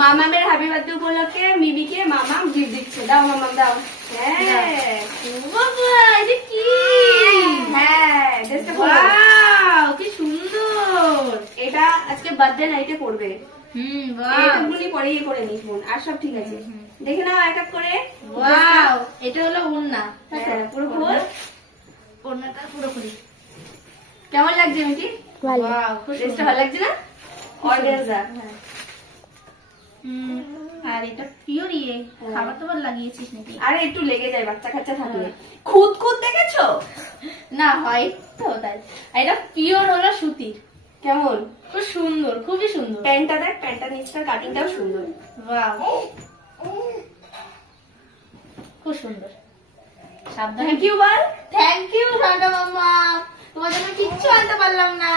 মামামের happy birthday উপলক্ষে মিমিকে মামাম gift দিচ্ছে। দাও মামাম দাও। হ্যাঁ বাবা এটা কি? হ্যাঁ ড্রেসটা পরো। ওয়াও কি সুন্দর। এটা আজকে বার্থডে নাইটে পরবে। ওয়াও এইগুলি পরে করে নিস বোন, আর সব ঠিক আছে। দেখে নাও এক এক করে। ওয়াও এটা হলো ওড়না। হ্যাঁ, পুরো খোল। ওড়নাটা পুরো খুলি। কেমন লাগছে মিটি? ওয়াও খুব ড্রেসটা সুন্দর। ভালো লাগছে না? অর্গানজা। আর এটা পিওর ইয়ে হ্যাঁ। খাবার দাবার লাগিয়েছিস নাকি? আরে একটু লেগে যায় বাচ্চা কাচ্চা থাকলে। খুদ খুদ দেখেছো? না হয় তো তাই। আর এটা পিওর হলো সুতির। কেমন? খুব সুন্দর, খুবই সুন্দর। প্যান্টটা দেখ, প্যান্টটা নিচটার কাটিংটাও সুন্দর। ওয়াও খুব সুন্দর। সাবধানে। Thank you ball. Thank you Santa মাম্মা। তোমার জন্য কিচ্ছু আনতে পারলাম না।